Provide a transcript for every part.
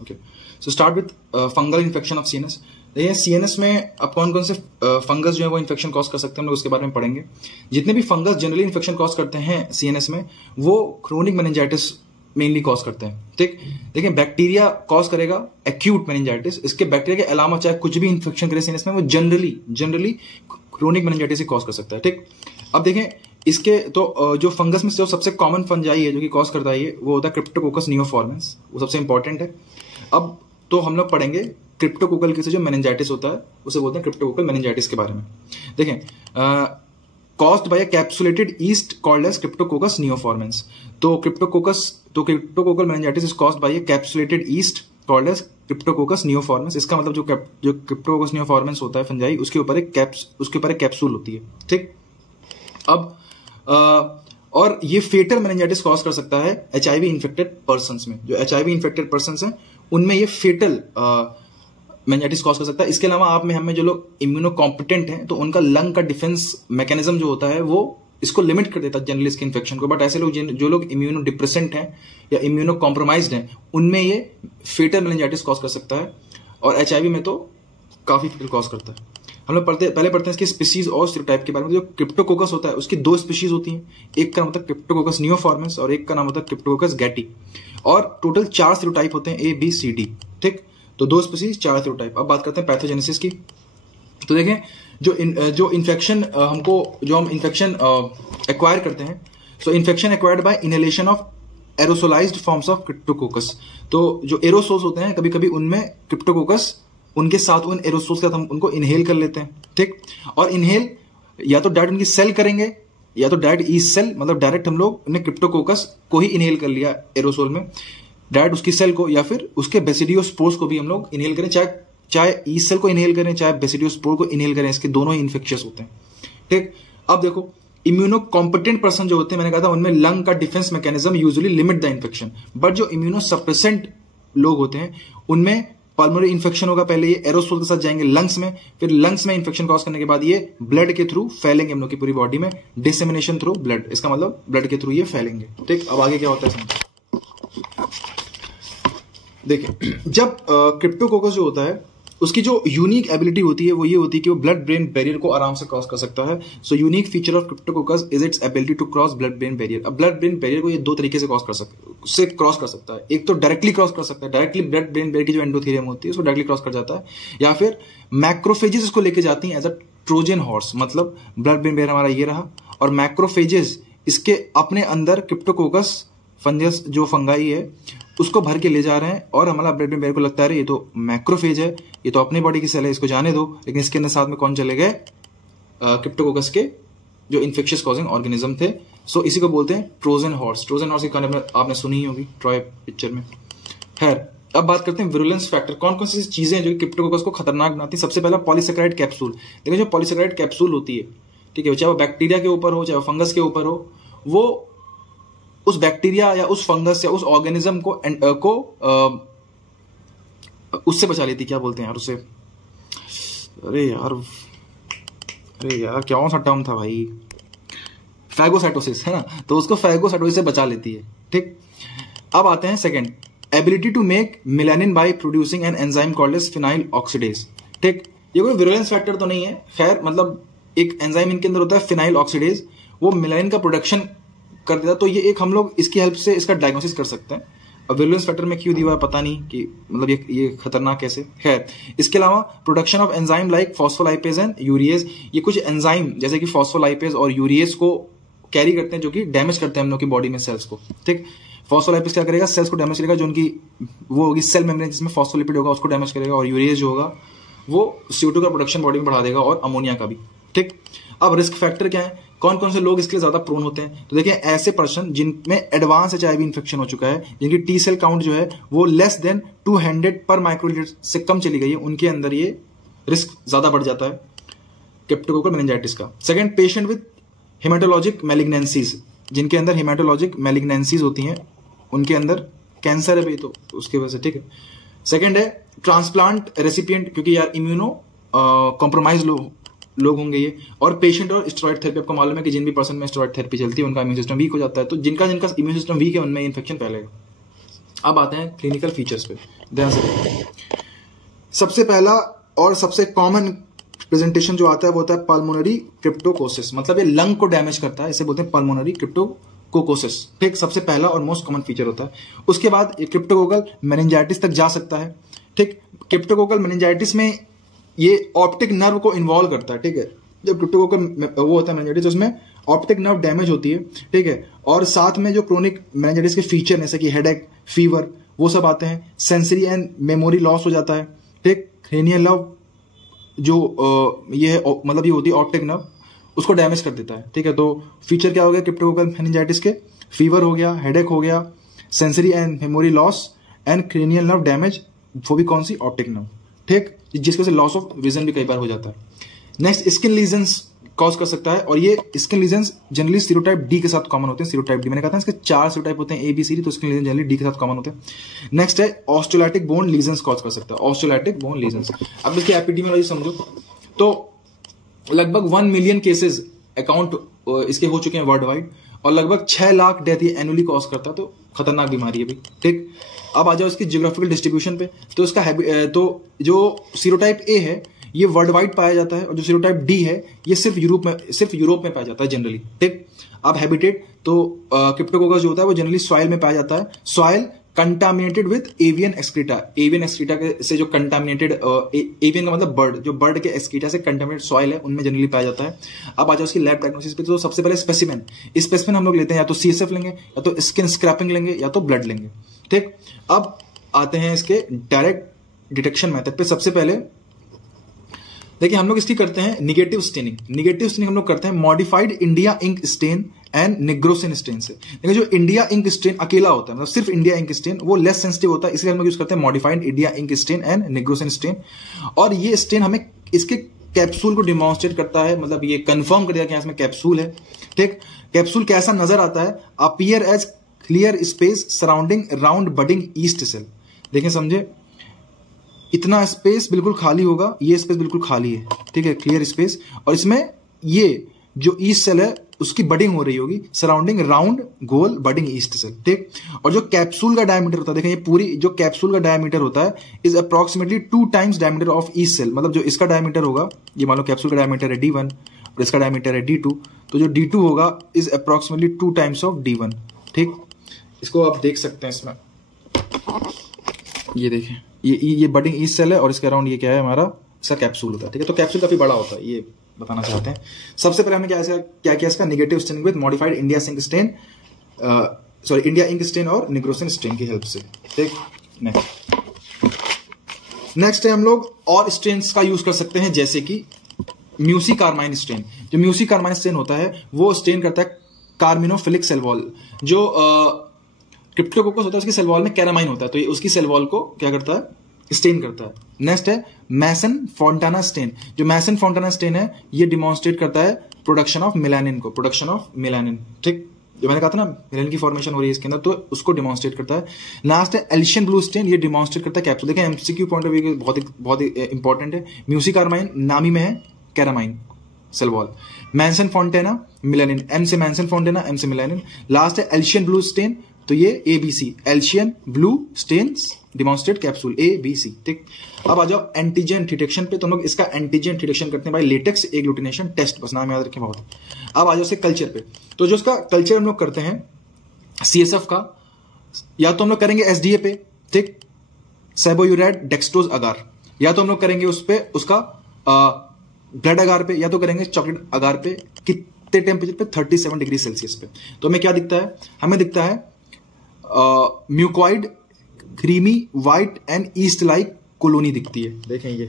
Okay, so start with fungal infection of CNS. देखिए CNS में अब कौन कौन से फंगस जो है वो इन्फेक्शन कॉज कर सकते हैं हम लोग उसके बारे में पढ़ेंगे। जितने भी फंगस जनरली इन्फेक्शन कॉज करते हैं सीएनएस में वो क्रोनिक मेनिंजाइटिस मेनली कॉज करते हैं। ठीक, देखिए बैक्टीरिया कॉज करेगा एक्यूट मेनिंजाइटिस, इसके बैक्टीरिया के अलावा चाहे कुछ भी इन्फेक्शन करे सीएनएस में वो जनरली क्रोनिक मेनिंजाइटिस ही कॉज कर सकता है। ठीक, अब देखें इसके तो जो फंगस में जो सबसे कॉमन फंजाई है जो कि कॉज करता है वो होता है क्रिप्टोकोकस नियोफॉर्मेंस, वो सबसे इंपॉर्टेंट है। अब तो हम लोग पढ़ेंगे क्रिप्टोकोकल के से जो मेनिंजाइटिस होता है उसे बोलते हैं क्रिप्टोकोकल मेनिंजाइटिस के बारे में। देखें caused by a capsulated yeast called as cryptococcus neoformans. तो cryptococcal meningitis is caused by a capsulated yeast called as cryptococcus neoformans. इसका मतलब जो क्रिप्टोकोकस नियोफॉर्मेंस होता है फंजाई उसके ऊपर एक कैप्सूल होती है। ठीक, अब और ये फेटल मेनिंजाइटिस कॉज कर सकता है एचआईवी इन्फेक्टेड पर्संस में। जो एचआईवी इन्फेक्टेड पर्संस हैं उनमें ये फेटल मेनिंजाइटिस कॉज कर सकता है। इसके अलावा आप में हमें जो लोग इम्यूनो कॉम्पिटेंट हैं तो उनका लंग का डिफेंस मैकेनिज्म जो होता है वो इसको लिमिट कर देता है जनरली इसके इन्फेक्शन को। बट ऐसे लोग जो लोग इम्यूनो डिप्रेसेंट हैं या इम्यूनो कॉम्प्रोमाइज्ड हैं उनमें ये फेटल मेनिंजाइटिस कॉज कर सकता है, और एचआईवी में तो काफी फेटल कॉज करता है। हम लोग पहले पढ़ते हैं इसकी स्पीसीज और स्टेरियोटाइप के बारे में। जो क्रिप्टोकोकस होता है उसकी दो स्पीशीज होती हैं, एक का नाम होता है क्रिप्टोकोकस नियोफॉर्मेंस और एक का नाम होता है क्रिप्टोकोकस गैटी, और टोटल 4 स्टेरियोटाइप होते हैं A, B, C, D। ठीक, तो 2 स्पीशीज 4 स्टेरियोटाइप। अब बात करते हैं पैथोजेनेसिस की। तो देखें जो इन्फेक्शन हम इन्फेक्शन एक्वायर करते हैं, so infection acquired by inhalation of aerosolized forms of cryptococcus. तो जो एरोसोल्स होते हैं कभी कभी उनमें क्रिप्टोकोकस उनके साथ उन एरोसोल्स के साथ हम उनको इनहेल कर लेते हैं। ठीक, और इनहेल या तो डायरेक्ट उनकी सेल करेंगे या तो डायरेक्ट ईस्ट सेल, मतलब डायरेक्ट हम लोग उन्हें क्रिप्टोकोकस को ही इनहेल कर लिया एरोसोल में, डायरेक्ट उसकी सेल को, या फिर उसके बेसिडियोस्पोर्स को भी हम लोग इनहेल करें, चाहे ईस्ट सेल को इनहेल करें चाहे बेसिडियोस्पोर को इनहेल करें, इसके दोनों ही इन्फेक्शियस होते हैं। ठीक, अब देखो इम्यूनो कॉम्पिटेंट पर्सन जो होते हैं मैंने कहा था उनमें लंग का defence mechanism usually limit the infection, but जो इम्यूनो सप्रेसेंट लोग होते हैं उनमें पल्मोनरी इन्फेक्शन होगा, पहले ये एरोसोल के साथ जाएंगे लंग्स में, फिर लंग्स में इन्फेक्शन कॉज करने के बाद ये ब्लड के थ्रू फैलेंगे हम लोग की पूरी बॉडी में, डिसेमिनेशन थ्रू ब्लड, इसका मतलब ब्लड के थ्रू ये फैलेंगे। ठीक, अब आगे क्या होता है समझो। देखिए जब क्रिप्टोकोकस जो होता है उसकी जो यूनिक एबिलिटी होती है वो ये होती है कि वो ब्लड ब्रेन बैरियर को आराम से क्रॉस कर सकता है। So unique feature of cryptococcus is its ability to cross blood brain barrier. अब ब्लड ब्रेन बैरियर को ये दो तरीके से क्रॉस कर सकता है। एक तो डायरेक्टली क्रॉस कर सकता है, डायरेक्टली ब्लड ब्रेन बैरियर की जो एंडोथेलियम होती है उसको डायरेक्टली क्रॉस कर जाता है, या फिर मैक्रोफेजेस इसको लेके जाती हैं एज अ ट्रोजन हॉर्स। मतलब ब्लड ब्रेन बैरियर हमारा ये रहा और मैक्रोफेजेस इसके अपने अंदर क्रिप्टोकोकस फंगस जो फंगाई है उसको भर के ले जा रहे हैं, और हमारा ब्लड ब्रेन बैरियर को लगता है ये तो मैक्रोफेज है, ये तो अपनी बॉडी की सेल है, इसको जाने दो, लेकिन इसके अंदर साथ में कौन चले गए, क्रिप्टोकोकस के जो इन्फेक्शियस कॉजिंग ऑर्गेनिज्म थे। सो इसी को बोलते हैं ट्रोजन हॉर्स। ट्रोजन हॉर्स की कहानी आपने सुनी ही होगी ट्रॉय पिक्चर में। खैर अब बात करते हैं विरुलेंस फैक्टर, कौन कौन सी चीजें जो क्रिप्टोकोकस को खतरनाक बनाती है। सबसे पहला पॉलीसेकेराइड कैप्सूल। देखिए जो पॉलीसेकेराइड कैप्सूल होती है, ठीक है, चाहे वो बैक्टीरिया के ऊपर हो चाहे वो फंगस के ऊपर हो, वो उस बैक्टीरिया या उस फंगस या उस ऑर्गेनिज्म को उससे बचा लेती। क्या बोलते हैं यार उसे, अरे यार क्या सा टर्म था भाई, फैगोसाइटोसिस है ना, तो उसको फैगोसाइटोसिस से बचा लेती है। ठीक, अब आते हैं second, ability to make melanin by producing an enzyme called as phenyl oxidase. ठीक, ये कोई विरुलेंस फैक्टर तो नहीं है, खैर मतलब एक एंजाइम इनके अंदर होता है फिनाइल ऑक्सीडेज, वो मेलानिन का प्रोडक्शन कर देता। तो ये एक हम लोग इसकी हेल्प से इसका डायग्नोसिस कर सकते हैं। अब विरुलेंस फैक्टर में क्यों दिया है पता नहीं कि मतलब ये खतरनाक कैसे। खैर इसके अलावा production of enzyme like phospholipase and urease, ये कुछ एंजाइम जैसे कि फॉस्फोलाइपेज और यूरिएज को कैरी करते हैं जो कि डैमेज करते हैं हम लोग की बॉडी में सेल्स को। ठीक, फॉस्फोलाइपेज क्या करेगा, सेल्स को डैमेज करेगा, जो उनकी वो होगी सेल मेम्ब्रेन जिसमें फॉस्फोलिपिड होगा उसको डैमेज करेगा, और यूरिएज जो होगा वो CO2 का प्रोडक्शन बॉडी में बढ़ा देगा और अमोनिया का भी। ठीक, अब रिस्क फैक्टर क्या है, कौन कौन से लोग इसके लिए ज्यादा प्रोन होते हैं। तो देखिए ऐसे पर्सन जिनमें एडवांस एचआईवी इन्फेक्शन हो चुका है, जिनकी टी सेल काउंट जो है वो लेस देन 200 पर माइक्रोलीटर से कम चली गई है, उनके अंदर ये रिस्क ज्यादा बढ़ जाता है क्रिप्टोकोकल मेनिंजाइटिस का। सेकंड, पेशेंट विद हेमाटोलॉजिक मैलिग्नेंसीज, जिनके अंदर हेमाटोलॉजिक मैलिग्नेंसीज होती हैं, उनके अंदर कैंसर है भाई तो उसकी वजह से। ठीक है, सेकंड है ट्रांसप्लांट रेसिपिएंट, क्योंकि यार इम्यूनो कॉम्प्रोमाइज लोग होंगे ये, और पेशेंट और स्टेरॉइड थेरेपी। आपको मालूम है कि जिन भी पर्सन में स्टेरॉइड थेरेपी चलती है उनका इम्यून सिस्टम वीक हो जाता है, तो जिनका इम्यून सिस्टम वीक है उनमें इन्फेक्शन फैलेगा। अब आते हैं क्लिनिकल फीचर्स पे, ध्यान से देखिए। सबसे पहला और सबसे कॉमन प्रेजेंटेशन जो आता है वो होता है पल्मोनरी क्रिप्टोकोसिस, मतलब ये लंग को डैमेज करता है, इसे बोलते हैं पल्मोनरी क्रिप्टोकोसिस। ठीक, सबसे पहला और मोस्ट कॉमन फीचर होता है। उसके बाद ये क्रिप्टोकोकल मेनिंजाइटिस तक जा सकता है। ठीक, क्रिप्टोकोकल मेनिंजाइटिस में ये ऑप्टिक नर्व को इन्वॉल्व करता है। ठीक है, जब क्रिप्टोकोकल वो होता है मेनिंजाइटिस, उसमें ऑप्टिक नर्व डैमेज होती है। ठीक है, और साथ में जो क्रोनिक मेनिंजाइटिस के फीचर जैसे कि हेडेक, फीवर, वो सब आते हैं। सेंसरी एंड मेमोरी लॉस हो जाता है। ठीक, क्रेनियल नर्व जो ये है, मतलब ये होती है ऑप्टिक नर्व, उसको डैमेज कर देता है। ठीक है, तो फीचर क्या हो गया क्रिप्टोकोकल मेनिंजाइटिस के? फीवर हो गया, हेडेक हो गया, sensory and memory loss and cranial nerve damage, वो भी कौन सी? Optic nerve. ठीक, जिसकी वजह से लॉस ऑफ विजन भी कई बार हो जाता है। नेक्स्ट, स्किन लीजन्स कॉज कर सकता है, और ये skin lesions generally serotype D के साथ कॉमन होते हैं। सीरोटाइप डी, मैंने कहा था इसके 4 सीरोटाइप होते हैं, ए बी सी डी, तो स्किन लीजन जनरली डी के साथ कॉमन होते हैं। नेक्स्ट है ऑस्टियोलाइटिक बोन लीजन्स कॉज कर सकता है, ऑस्टियोलाइटिक बोन लीजन्स। अब इसकी एपिडेमियोलॉजी समझो तो लगभग 1 मिलियन केसेस अकाउंट इसके हो चुके हैं वर्ल्ड वाइड, और लगभग 6 लाख डेथ ये एनुअली कॉज करता है, तो खतरनाक बीमारी है भी। ठीक, अब आ जाओ इसकी जियोग्राफिकल डिस्ट्रीब्यूशन पे, तो इसका तो जो सीरोटाइप ए है ये वर्ल्ड वाइड पाया जाता है, और जो सीरोटाइप डी है ये सिर्फ यूरोप में पाया जाता है जनरली। ठीक, अब हैबिटेट, तो क्रिप्टोकोकस जो होता है वो जनरली सॉइल में पाया जाता है। Soil contaminated with avian excreta, avian excreta से जो कंटामिनेटेड, एवियन का मतलब बर्ड, जो बर्ड के एक्सक्रीटा से कंटामिनेटेड सॉइल है उनमें जनरली पाया जाता है। अब आ जाओ उसकी लैब डायग्नोसिस पे, तो सबसे पहले स्पेसिमेन हम लोग लेते हैं, या तो CSF लेंगे, या तो स्किन स्क्रैपिंग लेंगे, या तो ब्लड लेंगे। ठीक, अब आते हैं इसके डायरेक्ट डिटेक्शन मेथड पे। सबसे पहले देखिए हम लोग इसकी करते हैं निगेटिव स्टेनिंग। निगेटिव स्टेनिंग हम लोग करते हैं modified India ink stain and nigrosin stain से। देखिए जो इंडिया इंक स्टेन अकेला होता है, मतलब सिर्फ इंडिया इंक स्टेन, वो लेस सेंसिटिव होता है, इसलिए हम लोग यूज करते हैं modified India ink stain and nigrosin stain. और ये स्टेन हमें इसके कैप्सूल को डिमॉन्स्ट्रेट करता है, मतलब ये कंफर्म कर दिया कि इसमें कैप्सूल है। ठीक, कैप्सूल कैसा नजर आता है? Appear as clear space surrounding round budding yeast cell. देखें, समझे, इतना स्पेस बिल्कुल खाली होगा, ये स्पेस बिल्कुल खाली है। ठीक है, क्लियर स्पेस, और इसमें ये जो ईस्ट सेल है उसकी बडिंग हो रही होगी सराउंडिंग राउंड गोल बडिंग ईस्ट सेल। ठीक, और जो कैप्सूल का डायमीटर होता है, देखें ये पूरी जो कैप्सूल का डायमीटर होता है is approximately 2 times diameter of yeast cell. मतलब जो इसका डायमीटर होगा, ये मान लो कैप्सूल का डायमीटर है D1 और इसका डायमीटर है D2, तो जो D2 होगा is approximately 2 times of D1। ठीक, इसको आप देख सकते हैं इसमें, ये देखें, ये बडिंग ईस्ट सेल है, और इसके अराउंड ये क्या है हमारा, इसका कैप्सूल होता है। ठीक है, तो कैप्सूल काफी बड़ा होता है, ये बताना चाहते हैं। सबसे पहले हमने क्या किया इसका negative staining with modified India ink stain, India ink stain और निग्रोसिन स्टेन की हेल्प से। ठीक, नेक्स्ट है हम लोग और स्टेन्स का यूज कर सकते हैं, जैसे कि म्यूसी कार्माइन स्टेन। जो म्यूसी कार्माइन स्टेन होता है वो स्टेन करता है कार्मिनोफिलिक सेल वॉल। जो क्रिप्टोकोकस होता है उसकी सेल वॉल में कैरामाइन होता है, तो ये उसकी सेल वॉल को क्या करता है, स्टेन करता है। नेक्स्ट है मैसन फोंटाना स्टेन। जो मैसन फोंटाना स्टेन है ये डिमॉन्स्ट्रेट करता है प्रोडक्शन ऑफ मेलानिन को, प्रोडक्शन ऑफ मेलानिन। ठीक, जो मैंने कहा था ना मेलानिन की फॉर्मेशन हो रही है इसके अंदर, तो उसको डिमॉन्स्ट्रेट करता है। लास्ट है एलिशियन ब्लू स्टेन, ये डिमॉन्स्ट्रेट करता है कैप्सूल। देखिए MCQ पॉइंट ऑफ व्यू बहुत इंपॉर्टेंट है। म्यूसी कार्माइन नामी में है carmine cell wall, Masson Fontana melanin, M से मैंसन फोंटाना, M से मेलानिन। लास्ट है एलिशियन ब्लू स्टेन, तो ये ABC alcian blue stains demonstrate capsule ABC। ठीक, अब आ जाओ एंटीजन डिटेक्शन पे, तो हम लोग इसका एंटीजन डिटेक्शन करते हैं बाय लेटेक्स एग्लूटिनेशन टेस्ट, बस नाम याद रखें बहुत। अब आ जाओ इसके कल्चर पे, तो जो इसका कल्चर हम लोग करते हैं CSF का, या तो हम लोग करेंगे SDA पे, ठीक, सेबोयूरेट डेक्सट्रोज अगार, या तो हम लोग करेंगे उस पे उसका ब्लड अगार पे, या तो करेंगे चॉकलेट अगार पे। कितने टेम्परेचर पे? 37 डिग्री सेल्सियस पे। तो हमें क्या दिखता है? हमें दिखता है mucoid creamy white and east like colony दिखती है। देखें ये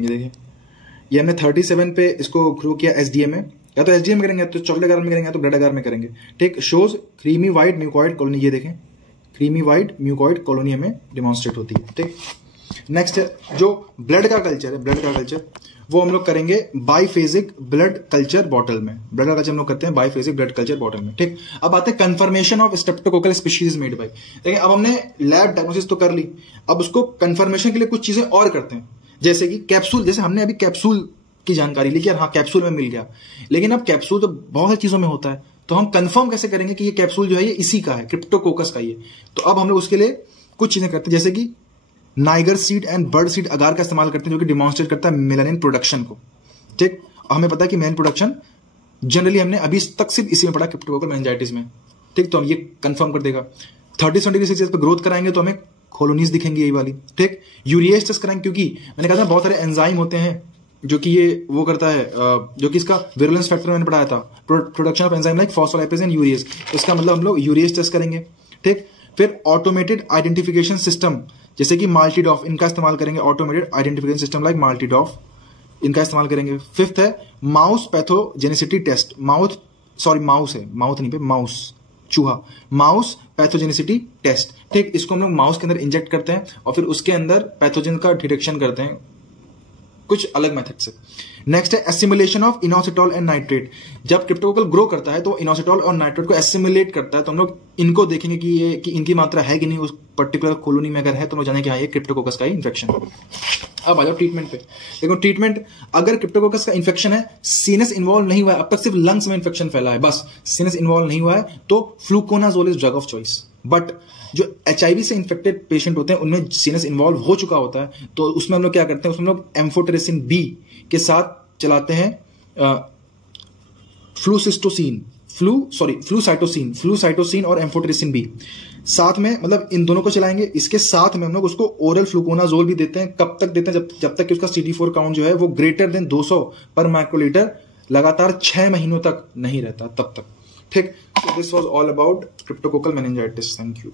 देखें, ये हमने 37 पे इसको ग्रो किया SDA में, या तो SDA में करेंगे, या तो चॉकलेट अगार में करेंगे, या तो ब्लड अगार में करेंगे। ठीक, shows creamy white mucoid colony, ये देखें क्रीमी व्हाइट म्यूकॉइड कॉलोनी हमें डिमॉन्स्ट्रेट होती है। ठीक, नेक्स्ट जो ब्लड का कल्चर है, ब्लड का कल्चर वो हम लोग करेंगे बाइफेजिक ब्लड कल्चर बॉटल में। ब्लड का कल्चर हम लोग करते हैं बाइफेजिक ब्लड कल्चर बॉटल में। ठीक, अब आते हैं confirmation of streptococcal species made by. देखिए अब हमने लैब डायग्नोसिस तो कर ली, अब उसको कंफर्मेशन के लिए कुछ चीजें और करते हैं, जैसे कि कैप्सूल। जैसे हमने अभी कैप्सूल की जानकारी ली कि हाँ कैप्सूल में मिल गया, लेकिन अब कैप्सूल तो बहुत सारी चीजों में होता है, तो हम कंफर्म कैसे करेंगे कि ये कैप्सूल जो है ये इसी का है, क्रिप्टोकोकस का ये। तो अब हम लोग उसके लिए कुछ चीजें करते हैं, जैसे कि niger seed and bird seed agar का इस्तेमाल करते हैं, जो कि डिमॉन्स्ट्रेट करता है मेलानिन प्रोडक्शन को। ठीक, हमें पता है कि मेलानिन प्रोडक्शन जनरली हमने अभी तक सिर्फ इसी में पढ़ा, क्रिप्टोकोकल मेनिंजाइटिस में। ठीक, तो हम ये कंफर्म कर देगा। 30 डिग्री सेल्सियस पे ग्रोथ कराएंगे तो हमें कॉलोनीज दिखेंगी यही वाली। ठीक, यूरिएज टेस्ट कराएंगे, क्योंकि मैंने कहा था बहुत सारे एंजाइम होते हैं जो कि ये वो करता है, जो कि इसका विरुलेंस फैक्टर मैंने पढ़ाया था, production of enzyme like phospholipase and urease. तो इसका मतलब हम लोग यूरिएज टेस्ट करेंगे। ठीक, फिर ऑटोमेटेड आइडेंटिफिकेशन सिस्टम जैसे कि माल्टीडॉफ, इनका इस्तेमाल करेंगे। ऑटोमेटेड आइडेंटिफिकेशन सिस्टम लाइक माल्टीडॉफ, इनका इस्तेमाल करेंगे। फिफ्थ है माउस पैथोजेनिसिटी टेस्ट। माउस है, माउथ नहीं पे, माउस चूहा, माउस पैथोजेनिसिटी टेस्ट। ठीक, इसको हम लोग माउस के अंदर इंजेक्ट करते हैं और फिर उसके अंदर पैथोजन का डिटेक्शन करते हैं कुछ अलग मेथड से। नेक्स्ट है assimilation of inositol and nitrate. जब क्रिप्टोकोकल ग्रो करता है तो इनोसिटॉल और नाइट्रेट को एसिमुलेट करता है, तो हम लोग इनको देखेंगे कि इनकी मात्रा है कि नहीं उस पर्टिकुलर कॉलोनी में। अगर है तो हम जाने कि हाँ ये क्रिप्टोकोकस का ही इन्फेक्शन है। अब आ जाओ ट्रीटमेंट पे। देखो ट्रीटमेंट, अगर क्रिप्टोकोकस का इन्फेक्शन है, सीएनएस इन्वॉल्व नहीं हुआ है, अब तक सिर्फ लंग्स में इन्फेक्शन फैला है बस, सीएनएस इन्वॉल्व नहीं हुआ है, तो fluconazole is drug of choice. But जो एचआईवी से इन्फेक्टेड पेशेंट होते हैं उनमें सीएनएस इन्वॉल्व हो चुका होता है, तो उसमें हम लोग क्या करते हैं, उसमें हम लोग एम्फोटेरेसिन बी के साथ चलाते हैं फ्लूसाइटोसिन और एम्फोटेरेसिन बी साथ में, मतलब इन दोनों को चलाएंगे। इसके साथ में हम लोग उसको ओरल फ्लूकोनाजोल भी देते हैं। कब तक देते हैं, जब तक कि उसका CD4 काउंट जो है वो ग्रेटर देन 200 पर माइक्रोलीटर लगातार 6 महीनों तक नहीं रहता, तब तक। ठीक, so this was all about cryptococcal meningitis. Thank you.